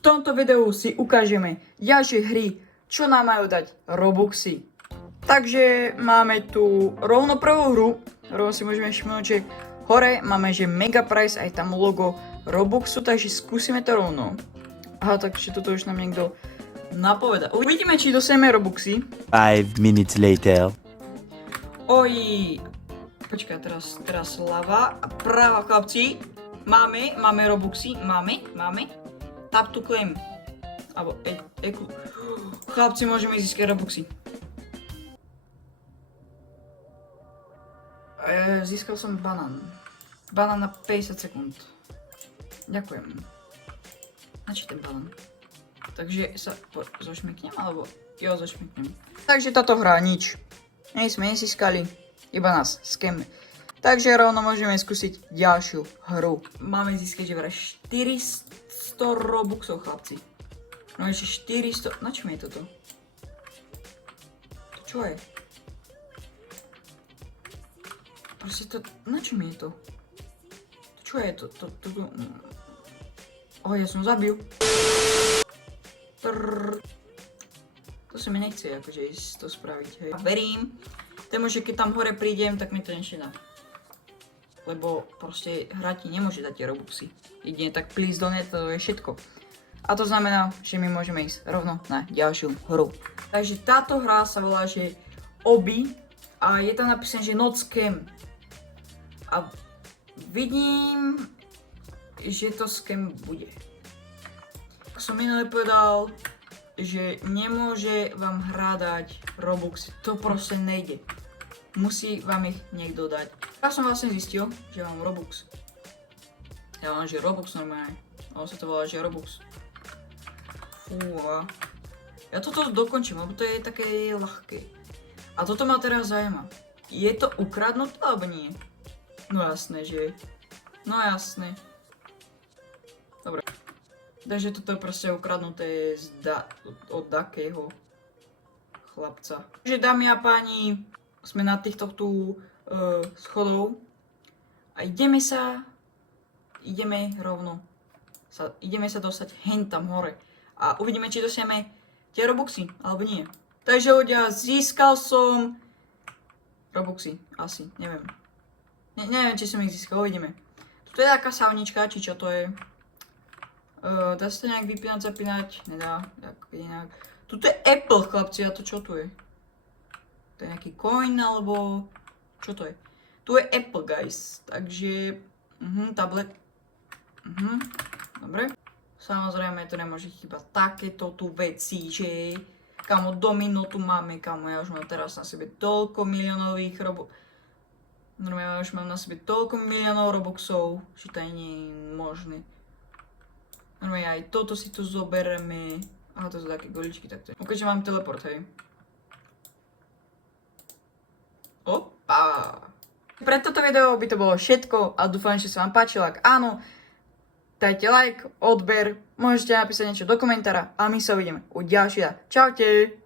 V tomto videu si ukážeme ďalšie hry, čo nám majú dať Robuxy. Takže máme tu rovno prvú hru, rovno si môžeme všimnúť, že hore máme, že Mega Price, aj tam logo Robuxu, takže skúsime to rovno. Aha, takže toto už nám niekto napoveda. Uvidíme, či dosiahneme Robuxy. 5 minutes later. Oj, počkaj, teraz ľava a práva, chlapci. Máme Robuxy, máme. Tap to claim. Alebo chlapci, môžeme získať Robuxy. Získal som banán. Banán na 50 sekúnd. Ďakujem. Na čo ten banán? Takže sa zošmeknem, alebo jo, zošmeknem. Takže táto hra nič. My sme nezískali, iba nás skemne. Takže rovno môžeme skúsiť ďalšiu hru. Máme získať že vraj 400 Robuxov, chlapci. No ešte 400... Na čo mi je toto? To čo je? Proste to... Na čo mi je to? To čo je to? Ja som zabil. To sa mi nechce akože ísť to spraviť, hej. A verím, tomu, že keď tam hore prídem, tak mi to nič nedá. Lebo proste hra ti nemôže dať tie Robuxy. Jedine tak please donate, to je všetko. A to znamená, že my môžeme ísť rovno na ďalšiu hru. Takže táto hra sa volá, že Obi a je tam napísané, že not scam. A vidím, že to scam bude. Ako som minule povedal, že nemôže vám hra dať Robuxy. To proste nejde. Musí vám ich niekto dať. Ja som vlastne zistil, že mám Robux. Ja mám, že Robux normálne. Ono sa to volá, že Robux. Fúha. Ja toto dokončím, lebo to je také ľahké. A toto ma teraz zaujíma. Je to ukradnuté, alebo nie? No jasné, že? No jasné. Dobre. Takže toto je proste ukradnuté od takého chlapca. Takže dámy a páni, sme na týchto schodov a ideme sa dostať hen tam hore a uvidíme, či dosiahneme tie Robuxy, alebo nie. Takže ľudia, získal som Robuxy, asi, neviem. Neviem, či som ich získal, uvidíme. Toto je taká savnička, či čo to je. Dá sa to nejak vypínať, zapínať? Nedá, inak. Tuto je Apple, chlapci, a to čo tu je? To je nejaký coin, alebo... Čo to je? Tu je Apple, guys. Takže... tablet. Dobre. Samozrejme, to nemôže chýbať takéto tu veci, že... Kamo, domino tu máme, kamo, ja už mám teraz na sebe toľko miliónových Normálne, ja už mám na sebe toľko miliónov Robuxov, že to nie je možné. Normálne, aj toto si tu zoberieme. Aha, to sú také goličky, takto. Ukážem vám teleport, hej. Opa! Pre toto video by to bolo všetko a dúfam, že sa vám páčilo. Ak áno, dajte like, odber, môžete napísať niečo do komentára a my sa uvidíme u ďalšia. Čaute!